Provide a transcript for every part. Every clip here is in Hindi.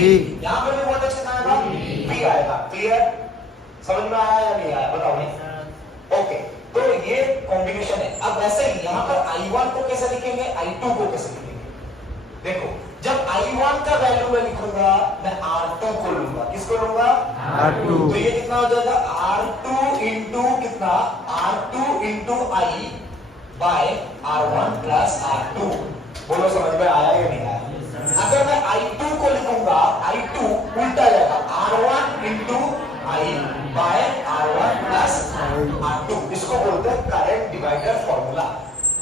यहाँ पर भी वोल्टेज कितना आएगा? V आएगा। क्लियर? समझ में आया या नहीं आया? बताओ नहीं। ओके, तो ये कॉम्बिनेशन है। अब वैसे ही यहाँ पर I1 को कैसे लिखेंगे, I2 को कैसे लिखेंगे? देखो, जब I1 का वैल्यू मैं लिखूंगा, मैं R2 को लूंगा। किसको लूंगा? R2। तो ये कितना हो जाएगा? R2 इंटू कितना? R2 into I by R1 plus R2। बोलो समझ में आया या नहीं आया? अगर मैं I2 को लिखूंगा, I2 उल्टा जाएगा, R1 into I by R1 plus R2। इसको बोलते हैं करंट डिवाइडर फॉर्मूला।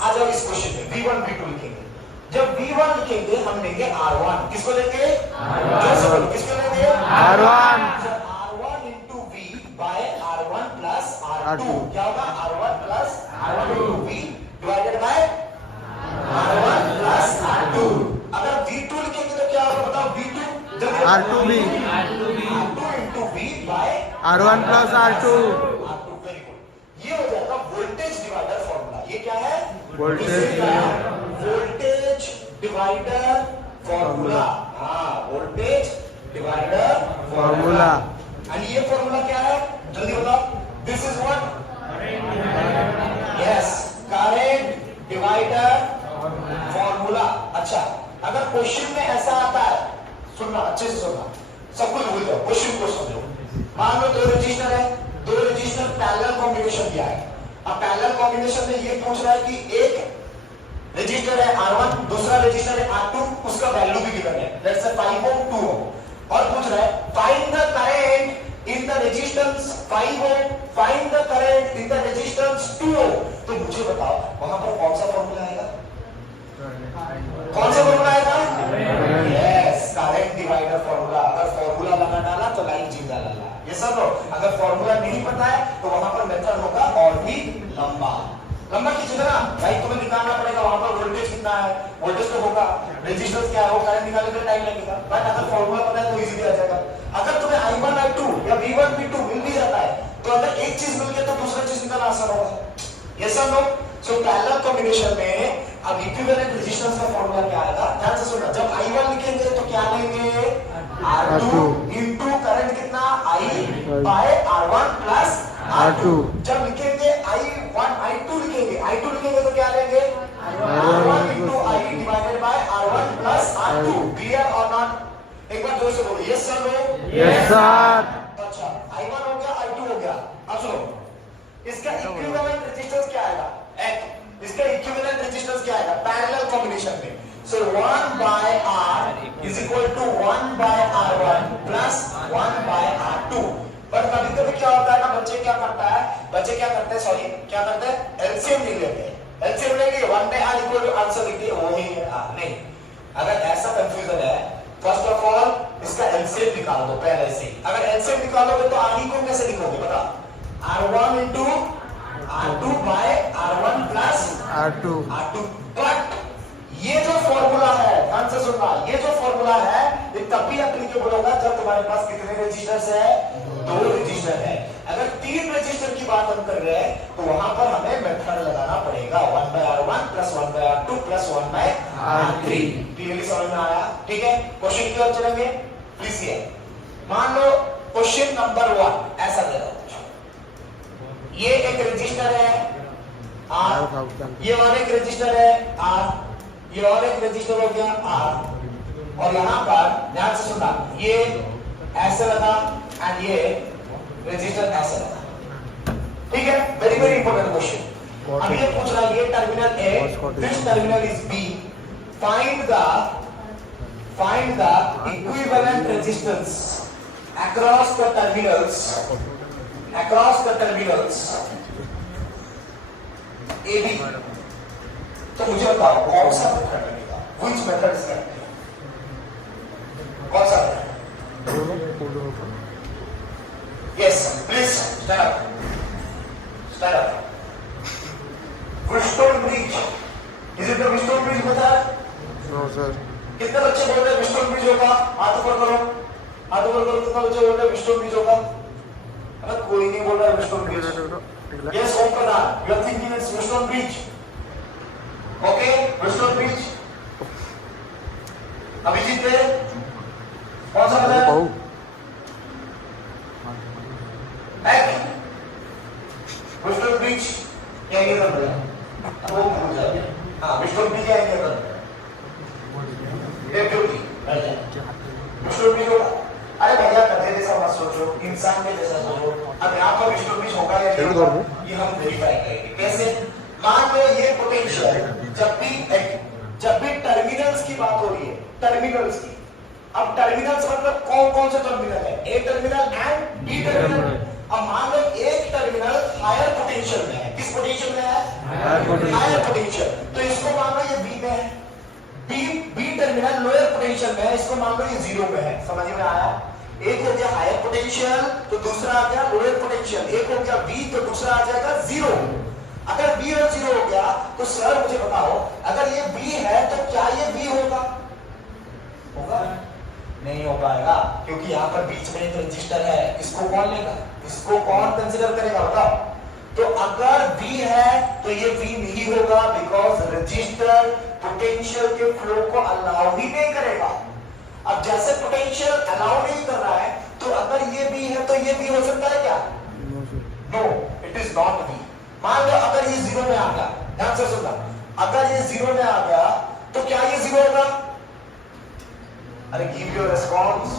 आ जाओ इस क्वेश्चन में V1 V2 लिखेंगे। जब V1 लिखेंगे हम लेंगे R1। किसको लेंगे? R1। किसको लेंगे? R1। R1 into V by R1 plus R2। क्या होगा? R1 plus R1 into V divided by R1 plus R2। अगर V2 लिखेंगे तो क्या होगा बताओ? V2 R2V into V by R1 plus R2। Very good. ये हो जाएगा वोल्टेज डिवाइडर फॉर्मूला। ये क्या है? Voltage divider formula. हाँ, वोल्टेज डिवाइडर फॉर्मूला। और ये फॉर्मूला क्या है? जल्दी बताओ। This is what? Yes, current divider formula. अच्छा, अगर क्वेश्चन में ऐसा आता है, सुनना अच्छे से सुनना, सब कुछ भूल जाओ, क्वेश्चन को समझो। मान लो दो रजिस्टर है, दो रजिस्टर पैरेलल कॉम्बिनेशन दिया है। अब पैरेलल कॉम्बिनेशन में ये पूछ रहा है कि एक रजिस्टर है R1, दूसरा रजिस्टर है R2, उसका वैल्यू भी गिवन है, लेट्स से 5 ओम 2 ओम, और पूछ रहा है find the current in the resistance 5 ohm, find the current in the resistance 2 ohm. तो मुझे बताओ वहां पर कौन सा फॉर्मूला आएगा? कौन सा फॉर्मूला आएगा? Yes, current divider formula. अगर फॉर्मूला लगा डाला तो लाइन जिंदा डाला। ये सब अगर फॉर्मूला नहीं पता है तो वहां पर मेथड होगा और भी लंबा लंबा खींचेगा ना भाई, तुम्हें निकालना पड़ेगा वहां पर वोल्टेज कितना है, वोल्टेज तो होगा, रेजिस्टेंस क्या है, वो करंट निकालने में टाइम लगेगा। बट अगर फॉर्मूला पता है तो इजीली आ जाएगा। अगर तुम्हें I1 I2 या V1 V2 मिल भी जाता है तो अगर एक चीज मिल गया तो दूसरा चीज निकालना आसान होगा। यस और नो? सो पैरेलल कॉम्बिनेशन में अब इक्विवेलेंट रेजिस्टेंस का फॉर्मूला क्या आएगा? ध्यान से सुनना। जब I1 लिखेंगे तो क्या लेंगे? R2 इंटू करंट कितना? I by R1 plus R2। जब लिखेंगे I1 I2 लिखेंगे तो क्या लेंगे? R1 into I divided by R1 plus R2। Clear और नॉट? एक बार जोर से बोलो, yes sir no? Yes sir. अच्छा, I1 हो गया, I2 हो गया। अब सुनो, इसका इक्विवेलेंट रेजिस्टेंस क्या आएगा? इसका इक्विवेलेंट रेजिस्टेंस क्या आएगा पैरेलल कॉम्बिनेशन में? So 1 by R is equal to 1 by R1 plus 1 by R2। But कभी कभी क्या होता है ना, बच्चे क्या करते हैं एलसीएम ले लेते हैं। एलसीएम लेके 1 by R equal to answer लिख दिए, वो ही नहीं। अगर ऐसा कंफ्यूजन है, फर्स्ट ऑफ ऑल इसका एलसीएम निकाल दो पहले से ही। अगर एलसीएम निकालोगे तो R को कैसे लिखोगे बता? R1 into R2 bye R1 plus R2। But ये जो फॉर्मूला है, ध्यान से सुनना, ये जो फॉर्मूला है ये तभी एप्लीकेबल होगा जब तुम्हारे पास कितने रजिस्टर्स है? 2 रजिस्टर है। अगर 3 रजिस्टर की बात हम कर रहे हैं तो वहां पर हमें मेथड लगाना पड़ेगा 1 by R1 plus 1 by R2 plus 1 by R3। Clearly समझ में आया? ठीक है, क्वेश्चन की ओर चलेंगे प्लीज। ये मान लो क्वेश्चन नंबर 1 ऐसा दे रहा हूं, ये एक रजिस्टर है R, ये और एक रजिस्टर है R, ये और एक रजिस्टर हो गया R, और यहां पर ध्यान से सुनना, ये ऐसे लगा एंड ये रजिस्टर ऐसे लगा। ठीक है, वेरी वेरी इंपॉर्टेंट क्वेश्चन। अब ये पूछ रहा है ये terminal A, this terminal is B, find the equivalent resistance across the terminals AB। तो मुझे बताओ कौन सा मेथड लगेगा? Which method is correct? कौन सा method? Yes, please stand up. Wishstone bridge. Is it the Wishstone bridge method? No sir. कितने बच्चे बोल रहे हैं Wishstone bridge होगा? हाथ ऊपर करो। कितना बच्चे बोल रहे हैं Wishstone bridge होगा? अगर कोई नहीं बोल रहा है Wishstone bridge। Yes, Om Pradhan, you are thinking it's Wishstone bridge. Okay, Wishstone bridge. Abhijit पे कौन सा बताया? कहू विस्टोन ब्रिज या ये कर दिया, वो भूल जाओगे। हाँ, विस्टोन ब्रिज या ये कर दिया, एक ड्यूटी बैठ जाए। विस्टोन ब्रिज होगा, अरे भैया गधे जैसा मत सोचो, इंसान के जैसा सोचो। अब यहाँ पर विस्टोन ब्रिज होगा या नहीं होगा, ये हम वेरीफाई करेंगे। कैसे? मान लो ये पोटेंशियल जब भी टर्मिनल्स की बात हो रही है, टर्मिनल्स की, अब टर्मिनल्स मतलब कौन कौन से टर्मिनल है? ए टर्मिनल एंड बी टर्मिनल। अब मान लो एक टर्मिनल हायर पोटेंशियल में है, किस पोटेंशियल में है? Higher potential. तो इसको मान लो ये बी में है, बी टर्मिनल लोअर पोटेंशियल में है, इसको मान लो ये जीरो में है। समझ में आया? एक हो गया हायर पोटेंशियल तो दूसरा आ गया लोअर पोटेंशियल, एक हो गया बी तो दूसरा आ जाएगा जीरो। अगर बी और जीरो हो गया तो सर मुझे बताओ, अगर ये बी है तो क्या ये बी होगा? होगा? नहीं हो पाएगा, क्योंकि यहाँ पर बीच में एक रजिस्टर है। इसको कौन लेगा? इसको कौन कंसीडर करेगा? बताओ। तो अगर बी है तो ये बी नहीं होगा, बिकॉज रजिस्टर पोटेंशियल के फ्लो को अलाउ ही नहीं करेगा। अब जैसे पोटेंशियल अलाउ नहीं कर रहा है, तो अगर ये बी है तो ये बी हो सकता है क्या? No, it is not be. मान लो अगर ये जीरो में आ गया, ध्यान से सुनना, अगर ये जीरो में आ गया तो क्या ये जीरो होगा? अरे गिव योर रिस्पॉन्स,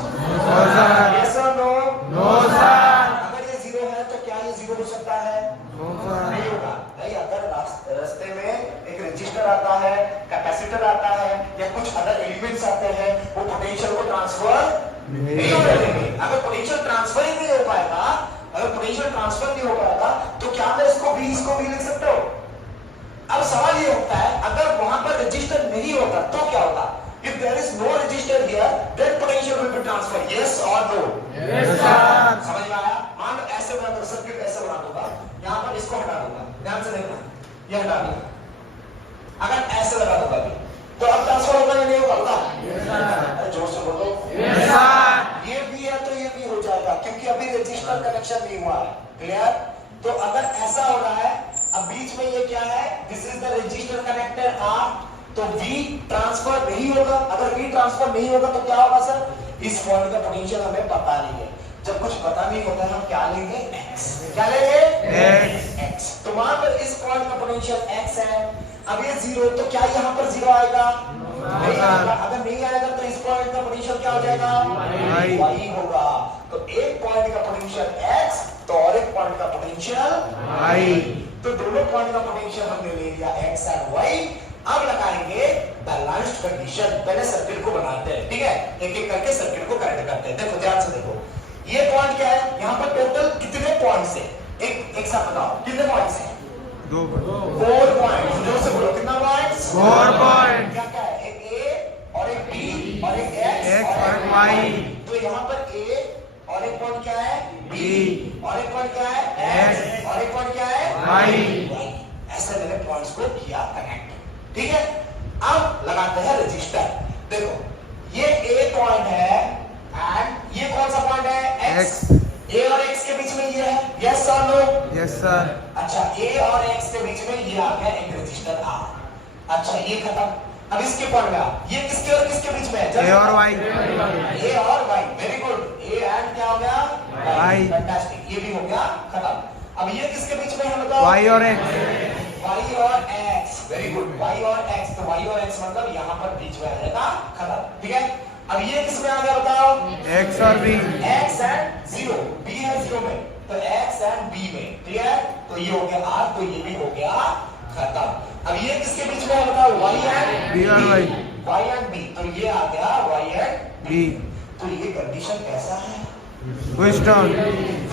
यस और नो? No sir. अगर ये जीरो है तो क्या ये जीरो हो सकता है? No sir. नहीं होगा। नहीं, अगर रास्ते में एक रजिस्टर आता है, कैपेसिटर आता है या कुछ अदर एलिमेंट्स आते हैं, वो पोटेंशियल को ट्रांसफर नहीं होने देंगे। अगर पोटेंशियल ट्रांसफर ही नहीं हो पाएगा, अगर पोटेंशियल ट्रांसफर नहीं हो पाएगा तो क्या मैं इसको भी लिख सकता हूं? अब सवाल ये होता है, अगर वहां पर रजिस्टर नहीं होता तो क्या होता? If there is no register here, then potential will be transferred. Yes or no? Yes sir. समझ में आया? मान लो ऐसे बना दो, सर्किट ऐसे बना दूंगा, यहाँ पर इसको हटा दूंगा, ध्यान से देखना, ये हटा दूंगा। अगर ऐसे लगा दूंगा भी, तो अब ट्रांसफर होगा या नहीं होगा? Yes sir. अरे जोर से बोलो। Yes sir. ये भी है तो ये भी हो जाएगा, क्योंकि अभी रजिस्टर कनेक्शन नहीं हुआ है। क्लियर? तो अगर ऐसा हो रहा है, अब बीच में ये क्या है? This is the register connector R, तो V ट्रांसफर नहीं होगा। अगर V ट्रांसफर नहीं होगा तो क्या होगा सर? इस पॉइंट का पोटेंशियल हमें पता नहीं है। जब कुछ पता नहीं होता है हम क्या लेंगे? X। क्या लेंगे? X। तो मान लो इस पॉइंट का पोटेंशियल X है, अब ये जीरो, तो क्या यहाँ पर जीरो आएगा? नहीं आएगा। अगर नहीं आएगा तो इस पॉइंट का पोटेंशियल क्या हो जाएगा? Y होगा। तो एक पॉइंट का पोटेंशियल X तो और एक पॉइंट का पोटेंशियल Y। तो दोनों पॉइंट का पोटेंशियल हमने ले लिया X और Y। अब लगाएंगे बैलेंस्ड कंडीशन। पहले सर्किट को बनाते हैं, ठीक है? एक एक करके सर्किट को कनेक्ट करते हैं। देखो ध्यान से देखो, ये पॉइंट क्या है? यहाँ पर टोटल कितने पॉइंट्स हैं? एक साथ बताओ, कितने पॉइंट्स हैं? 4 पॉइंट्स। जोर से बोलो, कितना पॉइंट्स? 4 पॉइंट। क्या क्या है? एक A और एक B और एक X और एक Y। तो यहाँ पर A और एक पॉइंट क्या है? B और एक पॉइंट क्या है? X और एक पॉइंट क्या है? Y। ऐसे मैंने पॉइंट्स को किया कनेक्ट, ठीक है? अब लगाते हैं रजिस्टर। देखो ये A पॉइंट है एंड ये कौन सा पॉइंट है? X। A और X के बीच में ये है, यस और नो? Yes sir. अच्छा, A और X के बीच में ये आ गया एक रजिस्टर R। अच्छा ये खत्म। अब इसके पॉइंट में ये किसके और किसके बीच में है? A और Y। A और Y, very good. A and क्या हो गया? Y। फैंटास्टिक, ये भी हो गया खत्म। अब ये किसके बीच में है बताओ? Y और X। Y और X, वेरी गुड। Y और X, तो Y और X मतलब यहाँ पर बीच में आ जाएगा, खत्म, ठीक है? अब ये किस में आ गया बताओ? X और B। X एंड 0, B है 0 में, तो X एंड B में, क्लियर? तो ये हो गया R, तो ये भी हो गया खत्म। अब ये किसके बीच में है बताओ? Y एंड B और Y। Y एंड B, तो ये आ गया Y एंड B। तो ये कंडीशन कैसा है? विस्टोन।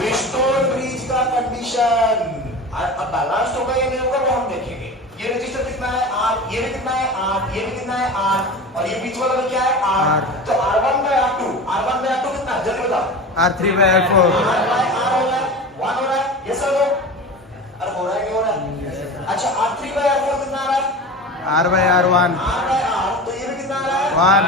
विस्टोन ब्रिज का कंडीशन। अब बैलेंस्ड होगा या नहीं होगा वो हम देखेंगे। ये रजिस्टर कितना है? R। ये भी कितना है? R। ये भी कितना है? R। और ये बीच वाला में क्या है? R। तो R1 by R2, R1 by R2 कितना? जल्दी बताओ। R3 by R4। R by R हो रहा है, 1 हो रहा है, यस और नो? अरे हो रहा है, नहीं हो रहा है? अच्छा, R3 by R4 कितना आ रहा है? R by R1। R by R, तो ये भी कितना आ रहा है?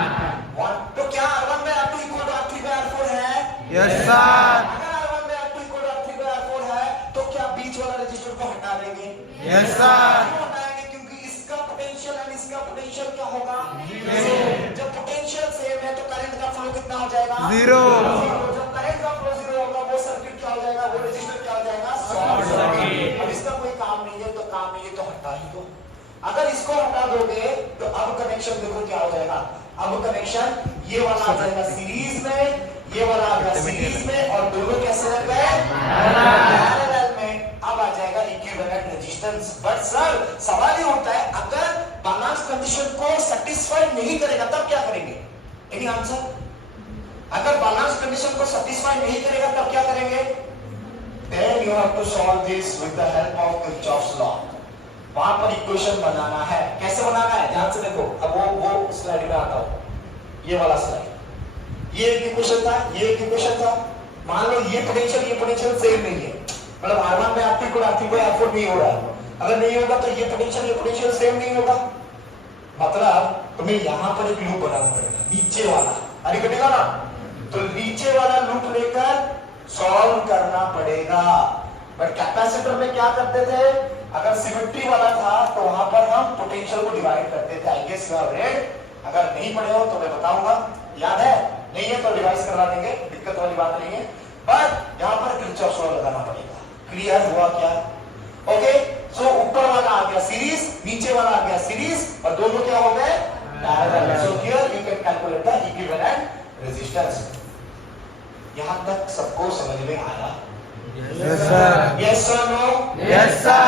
1। तो क्या R1 by R2 equal to R3 by R4 है? Yes sir. अगर R1 by R2 equal to R3 by R4 है, तो क्या बीच वाला रजिस्टर को हटा देंगे? Yes sir. क्यों हटाएंगे? क्योंकि इसका पोटेंशियल एंड इसका पोटेंशियल क्या होगा? जब पोटेंशियल सेम है तो करंट का फ्लो कितना हो जाएगा? Zero. जब करंट का फ्लो जीरो होगा वो सर्किट क्या हो जाएगा? वो रेजिस्टर क्या हो जाएगा? Short circuit. अब इसका कोई काम नहीं है तो हटा ही दो। अगर इसको हटा दोगे तो अब कनेक्शन देखो क्या हो जाएगा? अब कनेक्शन ये वाला आ जाएगा सीरीज में, ये वाला आ गया सीरीज में, और दोनों कैसे लग गए? पैरेलल में। अब आ जाएगा इक्विवेलेंट रेजिस्टेंस। बट सर सवाल ये होता है, अगर बैलेंस कंडीशन को सेटिस्फाई नहीं करेगा तब क्या करेंगे? Any answer? अगर बैलेंस कंडीशन को सेटिस्फाई नहीं करेगा तब क्या करेंगे? Then you have to solve this with the help of Kirchhoff's law. वहां पर इक्वेशन बनाना है। कैसे बनाना है ध्यान से देखो। अब वो स्लाइड में आता हूं, ये वाला स्लाइड। ये एक इक्वेशन था, ये एक इक्वेशन था। मान लो ये पोटेंशियल सेम नहीं है, मतलब R1 में R3 को R4 नहीं हो रहा है। अगर नहीं होगा तो ये पोटेंशियल सेम नहीं होगा, मतलब तुम्हें यहां पर एक लूप बनाना पड़ेगा, नीचे वाला। अरे कटेगा ना, तो नीचे वाला लूप लेकर सॉल्व करना पड़ेगा। बट कैपेसिटर में क्या करते थे? अगर सिमेट्री वाला था तो वहां पर हम पोटेंशियल को डिवाइड करते थे। I guess you have read. अगर नहीं पढ़े हो तो मैं बताऊंगा, याद है? नहीं है तो रिवाइज करवा देंगे, दिक्कत वाली बात नहीं है। बट यहां पर किरचॉफ लॉ लगाना पड़ेगा। क्लियर हुआ क्या? ओके, सो ऊपर वाला आ गया सीरीज, नीचे वाला आ गया सीरीज, और दोनों क्या हो गए? Parallel. So here you can calculate the equivalent resistance. यहां तक सबको समझ में आया? Yes, sir. Yes or no? Yes, sir.